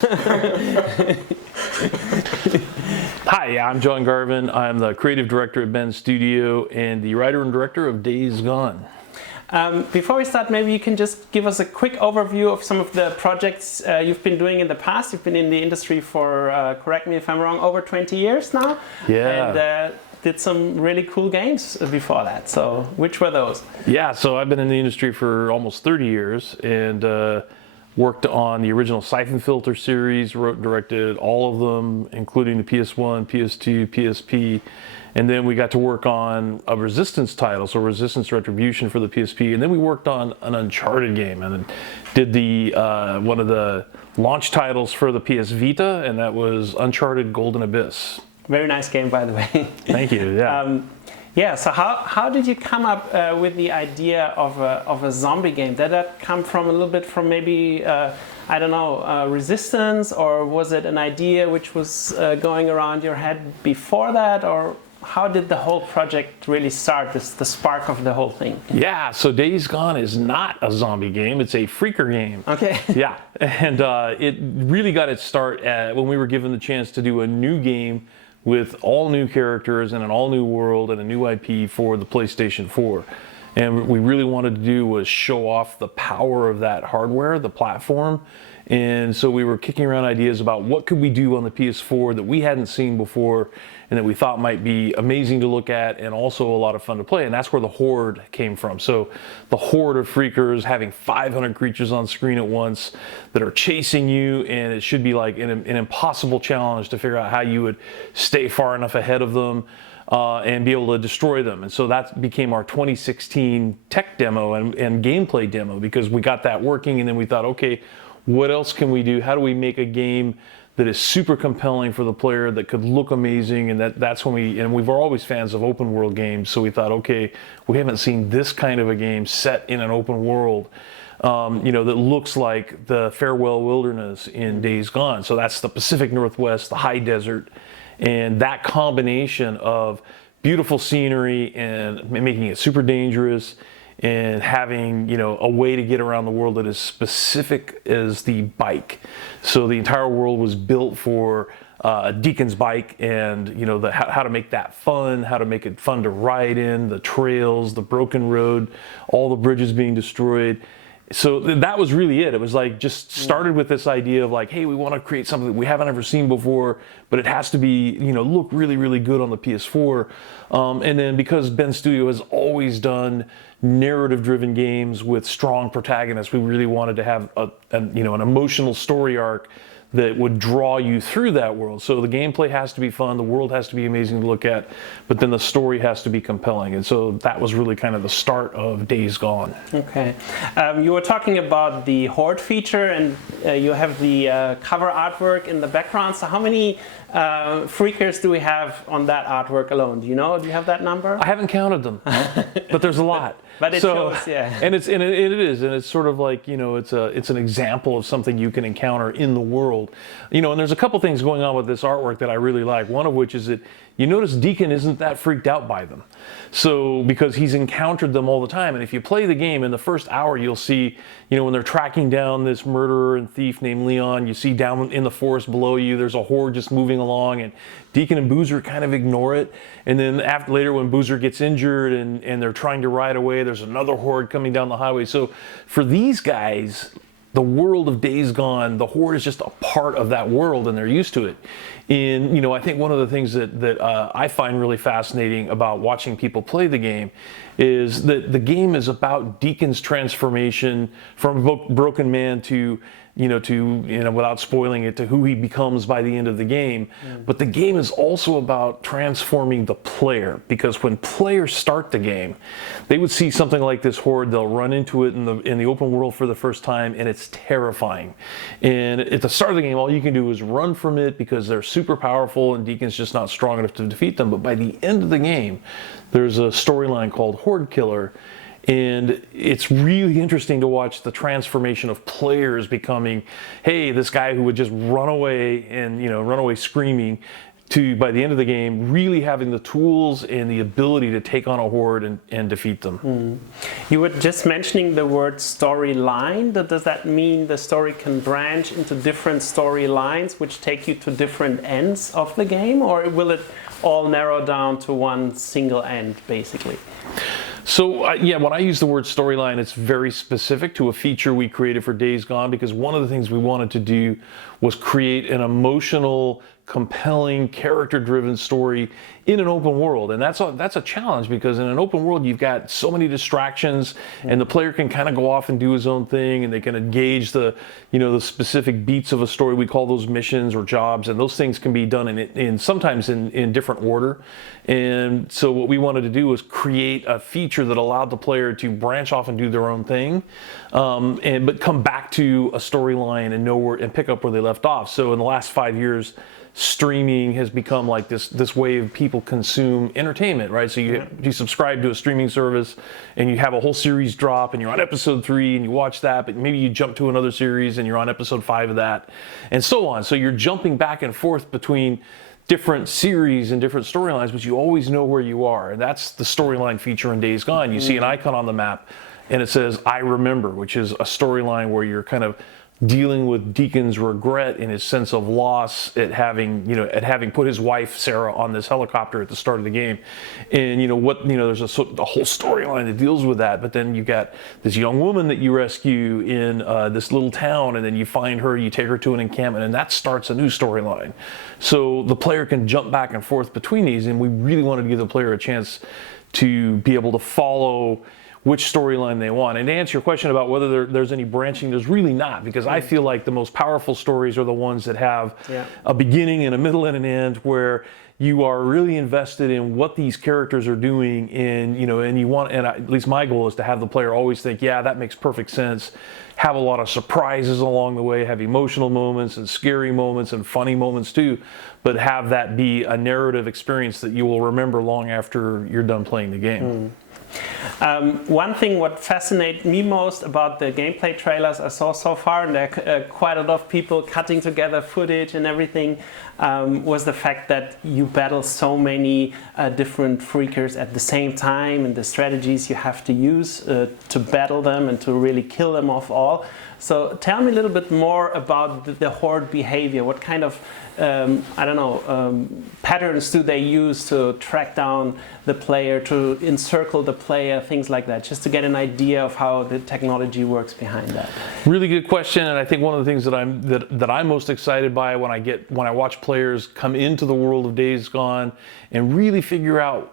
Hi, I'm John Garvin. I'm the creative director at Ben's Studio and the writer and director of Days Gone. Before we start, maybe you can just give us a quick overview of some of the projects you've been doing in the past. You've been in the industry for, correct me if I'm wrong, over 20 years now. Yeah. And did some really cool games before that. So which were those? Yeah, so I've been in the industry for almost 30 years and worked on the original Syphon Filter series, wrote and directed all of them, including the PS1, PS2, PSP. And then we got to work on a Resistance title, so Resistance Retribution for the PSP. And then we worked on an Uncharted game and did the one of the launch titles for the PS Vita, and that was Uncharted Golden Abyss. Very nice game, by the way. Thank you, yeah. Yeah, so how did you come up with the idea of a zombie game? Did that come from a little bit from maybe, I don't know, Resistance, or was it an idea which was going around your head before that, or how did the whole project really start, the spark of the whole thing? Yeah, so Days Gone is not a zombie game, it's a freaker game. Okay. Yeah, and it really got its start when we were given the chance to do a new game with all new characters and an all new world and a new IP for the PlayStation 4. And what we really wanted to do was show off the power of that hardware, the platform. And so we were kicking around ideas about what could we do on the PS4 that we hadn't seen before and that we thought might be amazing to look at and also a lot of fun to play. And that's where the Horde came from. So the Horde of freakers having 500 creatures on screen at once that are chasing you, and it should be like an impossible challenge to figure out how you would stay far enough ahead of them and be able to destroy them. And so that became our 2016 tech demo and gameplay demo, because we got that working and then we thought, okay, what else can we do? How do we make a game that is super compelling for the player, that could look amazing? And that's when we were always fans of open world games, so we thought, okay, we haven't seen this kind of a game set in an open world, you know, that looks like the Farewell Wilderness in Days Gone. So that's the Pacific Northwest, the high desert, and that combination of beautiful scenery and making it super dangerous and having, you know, a way to get around the world that is specific as the bike. So the entire world was built for Deacon's bike, and, you know, how to make that fun, how to make it fun to ride in, the trails, the broken road, all the bridges being destroyed. So that was really it. It was like, just started with this idea of like, hey, we want to create something that we haven't ever seen before, but it has to be, you know, look really, really good on the PS4. And then because Ben's Studio has always done narrative-driven games with strong protagonists, we really wanted to have an emotional story arc that would draw you through that world. So the gameplay has to be fun, the world has to be amazing to look at, but then the story has to be compelling. And so that was really kind of the start of Days Gone. Okay. You were talking about the Horde feature, and you have the cover artwork in the background. So how many freakers do we have on that artwork alone? Do you know? Do you have that number? I haven't counted them, but there's a lot. But it shows, yeah. And it is, and it's sort of like, you know, it's an example of something you can encounter in the world, you know. And there's a couple things going on with this artwork that I really like. One of which is that you notice Deacon isn't that freaked out by them, so because he's encountered them all the time. And if you play the game in the first hour, you'll see, you know, when they're tracking down this murderer and thief named Leon, you see down in the forest below you, there's a horde just moving along, and Deacon and Boozer kind of ignore it. And then later when Boozer gets injured and they're trying to ride away, there's another horde coming down the highway. So for these guys, the world of Days Gone, the Horde is just a part of that world, and they're used to it. And, you know, I think one of the things that I find really fascinating about watching people play the game is that the game is about Deacon's transformation from a broken man to, without spoiling it, to who he becomes by the end of the game. But the game is also about transforming the player, because when players start the game, they would see something like this Horde, they'll run into it in the open world for the first time, and it's terrifying. And at the start of the game, all you can do is run from it because they're super powerful and Deacon's just not strong enough to defeat them. But by the end of the game, there's a storyline called Horde Killer. And it's really interesting to watch the transformation of players becoming, hey, this guy who would just run away and, run away screaming, to, by the end of the game, really having the tools and the ability to take on a horde and defeat them. You were just mentioning the word storyline. Does that mean the story can branch into different storylines which take you to different ends of the game, or will it all narrow down to one single end, basically? So yeah, when I use the word storyline, it's very specific to a feature we created for Days Gone, because one of the things we wanted to do was create an emotional, compelling, character-driven story in an open world. And that's a challenge, because in an open world you've got so many distractions, and the player can kind of go off and do his own thing, and they can engage the specific beats of a story. We call those missions or jobs, and those things can be done in sometimes in different order. And so what we wanted to do was create a feature that allowed the player to branch off and do their own thing, but come back to a storyline and know where and pick up where they left off. So in the last 5 years, streaming has become like this way of people consume entertainment, right? So you subscribe to a streaming service and you have a whole series drop and you're on episode 3 and you watch that, but maybe you jump to another series and you're on episode 5 of that, and so on. So you're jumping back and forth between different series and different storylines, but you always know where you are. And that's the storyline feature in Days Gone. You see an icon on the map and it says I Remember, which is a storyline where you're kind of dealing with Deacon's regret and his sense of loss at having put his wife Sarah on this helicopter at the start of the game. And there's a whole storyline that deals with that. But then you got this young woman that you rescue in this little town, and then you find her, you take her to an encampment, and that starts a new storyline. So the player can jump back and forth between these, and we really wanted to give the player a chance to be able to follow which storyline they want. And to answer your question about whether there's any branching, there's really not, because I feel like the most powerful stories are the ones that have a beginning and a middle and an end, where you are really invested in what these characters are doing, and at least my goal is to have the player always think, yeah, that makes perfect sense, have a lot of surprises along the way, have emotional moments and scary moments and funny moments too, but have that be a narrative experience that you will remember long after you're done playing the game. One thing what fascinates me most about the gameplay trailers I saw so far, and there are quite a lot of people cutting together footage and everything, was the fact that you battle so many different freakers at the same time, and the strategies you have to use to battle them and to really kill them off all. So tell me a little bit more about the horde behavior. What kind of patterns do they use to track down the player, to encircle the player, things like that, just to get an idea of how the technology works behind that? Really good question, and I think one of the things that I'm most excited by when I watch players come into the world of Days Gone and really figure out,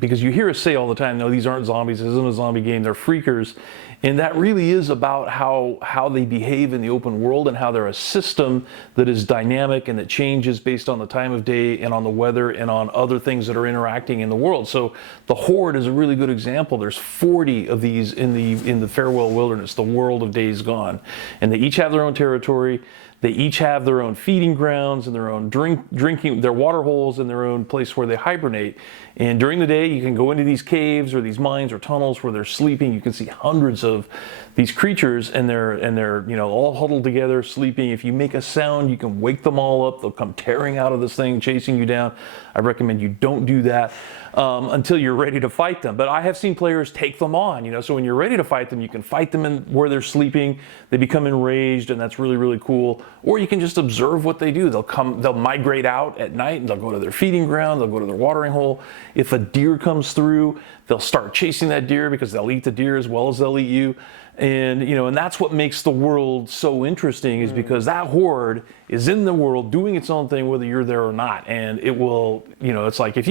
because you hear us say all the time, no, these aren't zombies, this isn't a zombie game, they're freakers. And that really is about how they behave in the open world, and how they're a system that is dynamic and that changes based on the time of day and on the weather and on other things that are interacting in the world. So the Horde is a really good example. There's 40 of these in the Farewell Wilderness, the world of Days Gone. And they each have their own territory. They each have their own feeding grounds and their own drinking, their water holes, and their own place where they hibernate. And during the day, you can go into these caves or these mines or tunnels where they're sleeping. You can see hundreds of these creatures, and they're all huddled together, sleeping. If you make a sound, you can wake them all up. They'll come tearing out of this thing, chasing you down. I recommend you don't do that until you're ready to fight them. But I have seen players take them on. So when you're ready to fight them, you can fight them where they're sleeping. They become enraged, and that's really, really cool. Or you can just observe what they do. They'll migrate out at night, and they'll go to their feeding ground. They'll go to their watering hole. If a deer comes through, they'll start chasing that deer, because they'll eat the deer as well as they'll eat you. And and that's what makes the world so interesting, is because that horde is in the world doing its own thing whether you're there or not. And it will, it's like if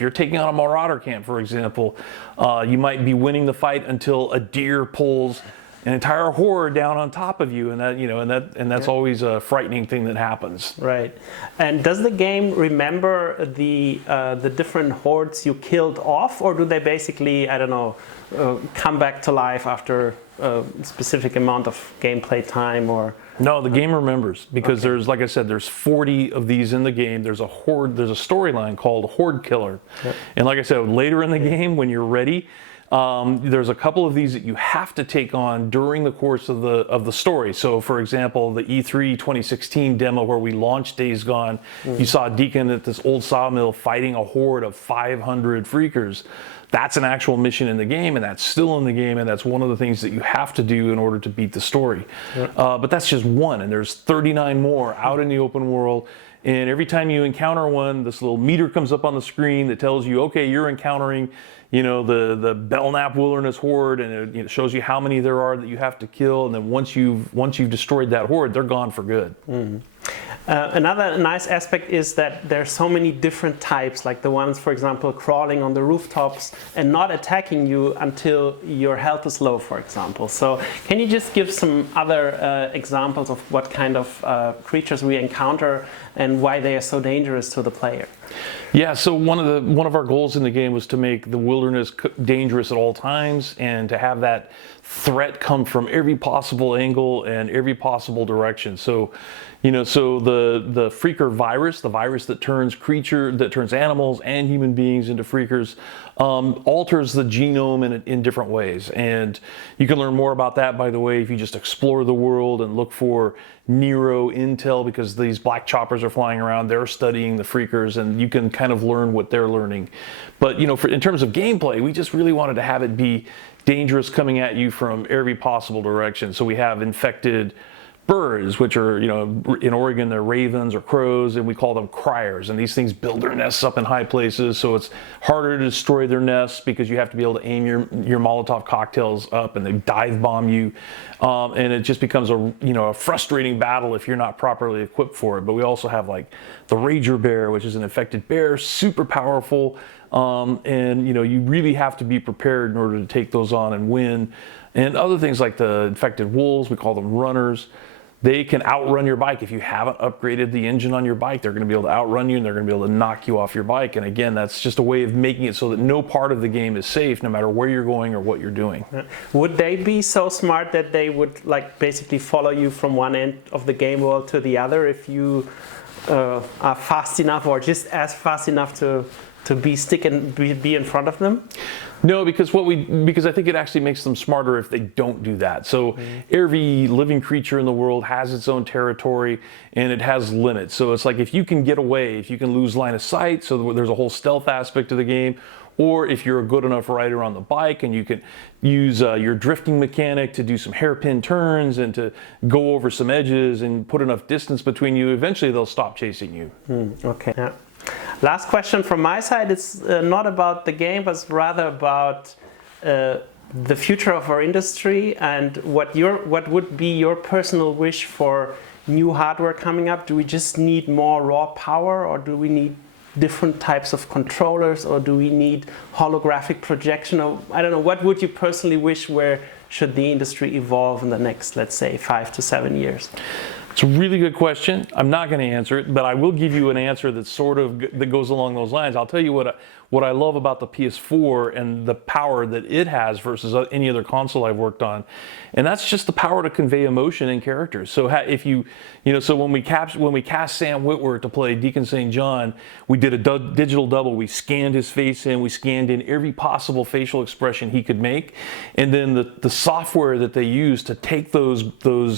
you're taking on a marauder camp, for example, you might be winning the fight until a deer pulls an entire horde down on top of you, and that's always a frightening thing that happens. Right. And does the game remember the different hordes you killed off, or do they basically, come back to life after a specific amount of gameplay time? Or no, the game remembers, because there's, like I said, there's 40 of these in the game. There's a horde. There's a storyline called Horde Killer, and like I said, later in the game when you're ready, There's a couple of these that you have to take on during the course of the story. So, for example, the E3 2016 demo where we launched Days Gone, you saw Deacon at this old sawmill fighting a horde of 500 freakers. That's an actual mission in the game, and that's still in the game, and that's one of the things that you have to do in order to beat the story. But that's just one, and there's 39 more out in the open world. And every time you encounter one, this little meter comes up on the screen that tells you, okay, you're encountering, the Belknap Wilderness Horde, and it shows you how many there are that you have to kill. And then once you've destroyed that horde, they're gone for good. Another nice aspect is that there's so many different types, like the ones, for example, crawling on the rooftops and not attacking you until your health is low, for example. So can you just give some other examples of what kind of creatures we encounter and why they are so dangerous to the player? Yeah, so one of our goals in the game was to make the wilderness dangerous at all times, and to have that threat come from every possible angle and every possible direction. So, so the freaker virus, the virus that turns animals and human beings into freakers, alters the genome in different ways. And you can learn more about that, by the way, if you just explore the world and look for Nero intel, because these black choppers are flying around, they're studying the freakers, and you can kind of learn what they're learning. But in terms of gameplay, we just really wanted to have it be dangerous, coming at you from every possible direction. So we have infected birds, which are, in Oregon, they're ravens or crows, and we call them criers. And these things build their nests up in high places, so it's harder to destroy their nests because you have to be able to aim your Molotov cocktails up, and they dive bomb you. And it just becomes a frustrating battle if you're not properly equipped for it. But we also have like the Rager bear, which is an infected bear, super powerful. And you really have to be prepared in order to take those on and win. And other things like the infected wolves, we call them runners. They can outrun your bike. If you haven't upgraded the engine on your bike, they're going to be able to outrun you, and they're going to be able to knock you off your bike. And again, that's just a way of making it so that no part of the game is safe, no matter where you're going or what you're doing. Would they be so smart that they would basically follow you from one end of the game world to the other if you are fast enough, or just as fast enough to be in front of them? No, because I think it actually makes them smarter if they don't do that. So every living creature in the world has its own territory, and it has limits. So it's like, if you can get away, if you can lose line of sight, so there's a whole stealth aspect of the game, or if you're a good enough rider on the bike and you can use your drifting mechanic to do some hairpin turns and to go over some edges and put enough distance between you, eventually they'll stop chasing you. Okay. Yeah. Last question from my side. It's not about the game, but rather about the future of our industry, and what would be your personal wish for new hardware coming up. Do we just need more raw power, or do we need different types of controllers, or do we need holographic projection? Or I don't know, what would you personally wish, where should the industry evolve in the next, let's say, 5 to 7 years? It's a really good question. I'm not going to answer it, but I will give you an answer that that goes along those lines. I'll tell you what I love about the PS4 and the power that it has versus any other console I've worked on, and that's just the power to convey emotion in characters. So if so when we cast Sam Witwer to play Deacon St. John, we did a digital double. We scanned his face in. We scanned in every possible facial expression he could make, and then the software that they use to take those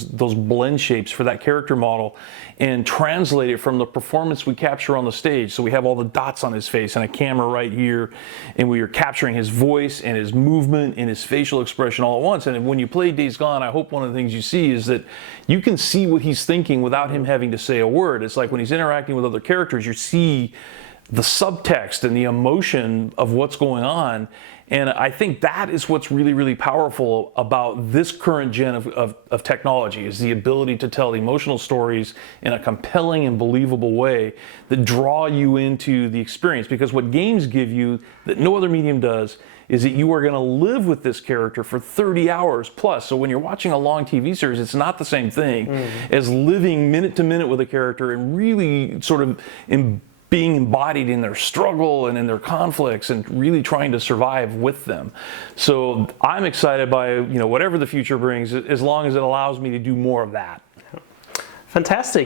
blend shapes for that character model and translate it from the performance we capture on the stage. So we have all the dots on his face and a camera right here, and we are capturing his voice and his movement and his facial expression all at once. And when you play Days Gone, I hope one of the things you see is that you can see what he's thinking without him having to say a word. It's like when he's interacting with other characters, you see the subtext and the emotion of what's going on. And I think that is what's really, really powerful about this current gen of technology, is the ability to tell emotional stories in a compelling and believable way that draw you into the experience. Because what games give you that no other medium does is that you are going to live with this character for 30 hours plus. So when you're watching a long TV series, it's not the same thing as living minute to minute with a character and really sort of being embodied in their struggle and in their conflicts and really trying to survive with them. So I'm excited by whatever the future brings, as long as it allows me to do more of that. Fantastic.